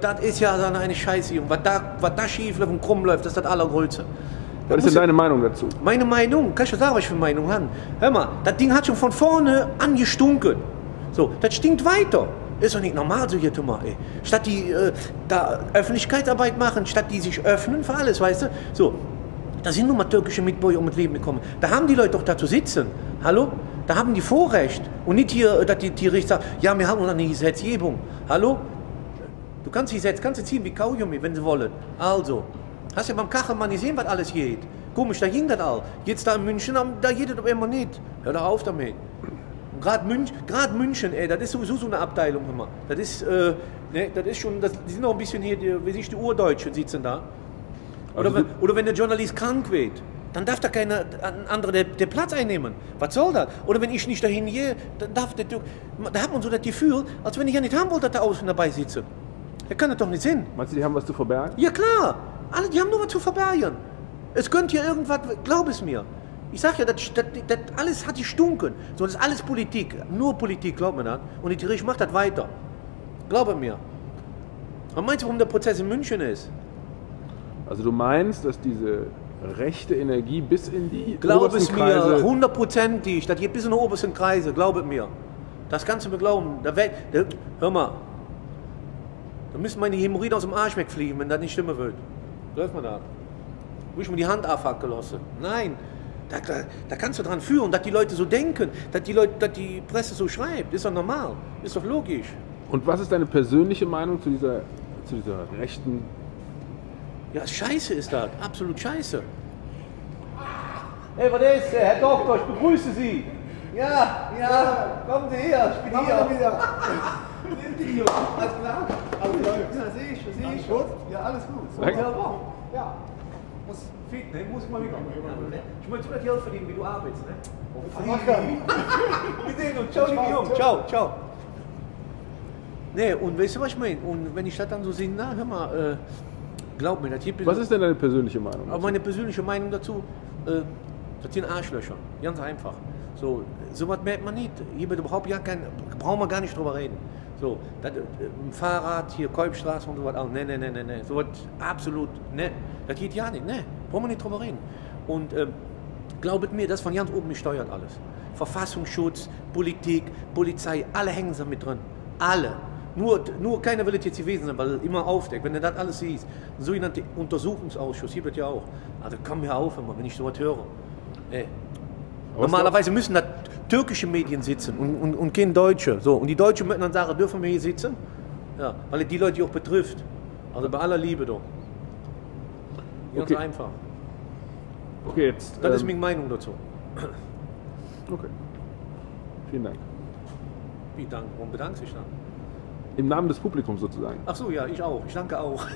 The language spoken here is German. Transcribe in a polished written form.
das ist ja dann eine Scheiße, Junge. Was da schief läuft und krumm läuft, das ist das Allergrößte. Was ist denn deine Meinung dazu? Meine Meinung? Kann ich dir sagen, was ich für eine Meinung habe? Hör mal, das Ding hat schon von vorne angestunken. So, das stinkt weiter. Ist doch nicht normal so hier, Thomas, ey. Statt die da Öffentlichkeitsarbeit machen, statt die sich öffnen für alles, weißt du? So, da sind nun mal türkische Mitbürger um das Leben gekommen. Da haben die Leute doch da zu sitzen. Hallo? Da haben die Vorrecht. Und nicht hier, dass die Richter sagen, ja, wir haben noch eine Gesetzgebung. Hallo? Du kannst die Gesetze ziehen wie Kaugummi, wenn sie wollen. Also, hast ja beim Kachelmann gesehen, was alles geht. Komisch, da ging das all. Jetzt da in München, da geht das doch immer nicht. Hör doch auf damit. Gerade München, ey, das ist sowieso so eine Abteilung immer. Das ist, ne, das ist schon, die sind noch ein bisschen hier, wie sich die Urdeutschen sitzen da. Oder wenn der Journalist krank wird, dann darf da keiner andere den Platz einnehmen. Was soll das? Oder wenn ich nicht dahin gehe, dann darf der, da hat man so das Gefühl, als wenn ich ja nicht haben wollte, dass da außen dabei sitze. Das kann das doch nicht sein. Meinst du, die haben was zu verbergen? Ja klar, alle, die haben nur was zu verbergen. Es könnte ja irgendwas, glaub es mir. Ich sag ja, das alles hat gestunken. So, das ist alles Politik, nur Politik, glaubt man das. Und die Regierung macht das weiter. Glaube mir. Und meinst du, warum der Prozess in München ist? Also du meinst, dass diese rechte Energie bis in die Glaub obersten es Kreise... mir, 100%ig, das geht bis in die obersten Kreise, glaub es mir. Das kannst du mir glauben. Hör mal, da müssen meine Hämorrhoiden aus dem Arsch wegfliegen, wenn das nicht stimmen wird. Läuft man da? Will ich mir die Hand abhacken lassen? Nein. Da kannst du dran führen, dass die Leute so denken, dass die Presse so schreibt. Ist doch normal, ist doch logisch. Und was ist deine persönliche Meinung zu dieser rechten... Ja, scheiße ist das, absolut scheiße. Hey, was ist der? Herr Doktor, ich begrüße Sie. Ja, kommen Sie her, ich bin hier. Wieder. Alles klar? Alles läuft. Ja, sehe ich. Alles gut? Ja, alles gut. Danke. Ja. Muss fit, ne? Muss ich mal wieder. Ich möchte 100 Geld verdienen, wie du arbeitest, ne? Wir sehen uns. Ciao, liebe Jungs. Ciao. Ne, und weißt du, was ich meine? Und wenn ich das dann so sehe, na, hör mal, glaub mir, das hier... Was ist denn deine persönliche Meinung dazu? Aber meine persönliche Meinung dazu, das sind Arschlöcher. Ganz einfach. So was merkt man nicht. Hier wird überhaupt brauchen wir gar nicht drüber reden. So, Fahrrad, hier Kolbstraße und so was. Ne. So was absolut, ne. Das geht ja nicht, ne. Brauchen wir nicht drüber reden. Und glaubet mir, das von ganz oben gesteuert alles. Verfassungsschutz, Politik, Polizei, alle hängen da mit drin. Alle. Nur keiner will es jetzt gewesen sein, weil immer aufdeckt. Wenn du das alles siehst, ein sogenannter Untersuchungsausschuss, hier wird ja auch. Also komm mir auf, immer, wenn ich sowas höre. Normalerweise müssen da türkische Medien sitzen und kein Deutsche. So, und die Deutschen möchten dann sagen, dürfen wir hier sitzen? Ja, weil es die Leute auch betrifft. Also bei aller Liebe doch. Ganz einfach. Okay, jetzt... Das ist meine Meinung dazu. Okay. Vielen Dank. Wie Dank? Warum bedankst du dich dann? Im Namen des Publikums sozusagen. Ach so, ja, ich auch. Ich danke auch.